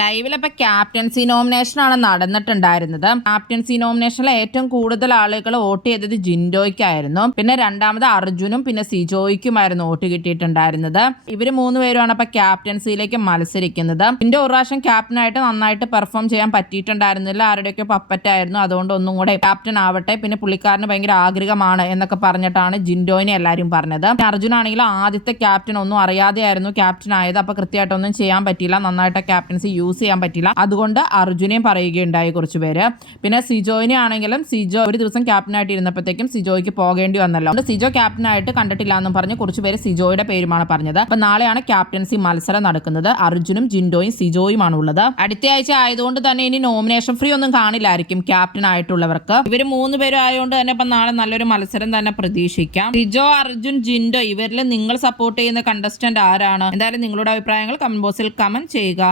ലൈവിലപ്പോ captaincy nomination ആണ് നടന്നിട്ടുണ്ടായിരുന്നത്. Captaincy നോമിനേഷനിൽ ഏറ്റവും കൂടുതൽ ആളുകൾ വോട്ട് ചെയ്തത് ജിൻഡോയ്ക്കായിരുന്നു. പിന്നെ രണ്ടാമത് അർജുനും പിന്നെ സിജോയ്ക്കുമായിരുന്നു വോട്ട് കിട്ടിയിട്ടുണ്ടായിരുന്നത്. ഇവര് മൂന്നുപേരുമാണ് അപ്പൊ ക്യാപ്റ്റൻസിയിലേക്ക് മത്സരിക്കുന്നത്. ജിൻഡോ ഒരു പ്രാവശ്യം ക്യാപ്റ്റനായിട്ട് നന്നായിട്ട് പെർഫോം ചെയ്യാൻ പറ്റിയിട്ടുണ്ടായിരുന്നില്ല. ആരുടെയൊക്കെ പപ്പറ്റായിരുന്നു. അതുകൊണ്ട് ഒന്നും കൂടെ ക്യാപ്റ്റൻ ആവട്ടെ, പിന്നെ പുള്ളിക്കാരന് ഭയങ്കര ആഗ്രഹമാണ് എന്നൊക്കെ പറഞ്ഞിട്ടാണ് ജിൻഡോയിനെ എല്ലാവരും പറഞ്ഞത്. അർജുൻ ആണെങ്കിലും ആദ്യത്തെ ക്യാപ്റ്റൻ ഒന്നും അറിയാതെയായിരുന്നു ക്യാപ്റ്റൻ ആയത്. അപ്പൊ കൃത്യമായിട്ടൊന്നും ചെയ്യാൻ പറ്റിയില്ല, നന്നായിട്ട് ക്യാപ്റ്റൻസി യൂസ് ചെയ്യാൻ പറ്റില്ല. അതുകൊണ്ട് അർജുനെയും പറയുകയുണ്ടായി കുറച്ച് പേര്. പിന്നെ സിജോയിനെ ആണെങ്കിലും സിജോ ഒരു ദിവസം ക്യാപ്റ്റനായിട്ട് ഇരുന്നപ്പോഴത്തേക്കും സിജോയ്ക്ക് പോകേണ്ടി വന്നല്ലോ. അതുകൊണ്ട് സിജോ ക്യാപ്റ്റനായിട്ട് കണ്ടിട്ടില്ല എന്നും പറഞ്ഞ് കുറച്ച് പേര് സിജോയുടെ പേരുമാണ് പറഞ്ഞത്. അപ്പൊ നാളെയാണ് ക്യാപ്റ്റൻസി മത്സരം നടക്കുന്നത്. അർജുനും ജിൻഡോയും സിജോയുമാണ് ഉള്ളത്. അടുത്ത ആഴ്ച ആയതുകൊണ്ട് തന്നെ ഇനി നോമിനേഷൻ ഫ്രീ ഒന്നും കാണില്ലായിരിക്കും ക്യാപ്റ്റൻ ആയിട്ടുള്ളവർക്ക്. ഇവര് മൂന്ന് പേരും ആയതുകൊണ്ട് തന്നെ ഇപ്പൊ നാളെ നല്ലൊരു മത്സരം തന്നെ പ്രതീക്ഷിക്കാം. സിജോ, അർജുൻ, ജിൻഡോ ഇവരിൽ നിങ്ങൾ സപ്പോർട്ട് ചെയ്യുന്ന കണ്ടസ്റ്റന്റ് ആരാണ്? എന്തായാലും നിങ്ങളുടെ അഭിപ്രായങ്ങൾ കമന്റ് ബോക്സിൽ കമന്റ് ചെയ്യുക.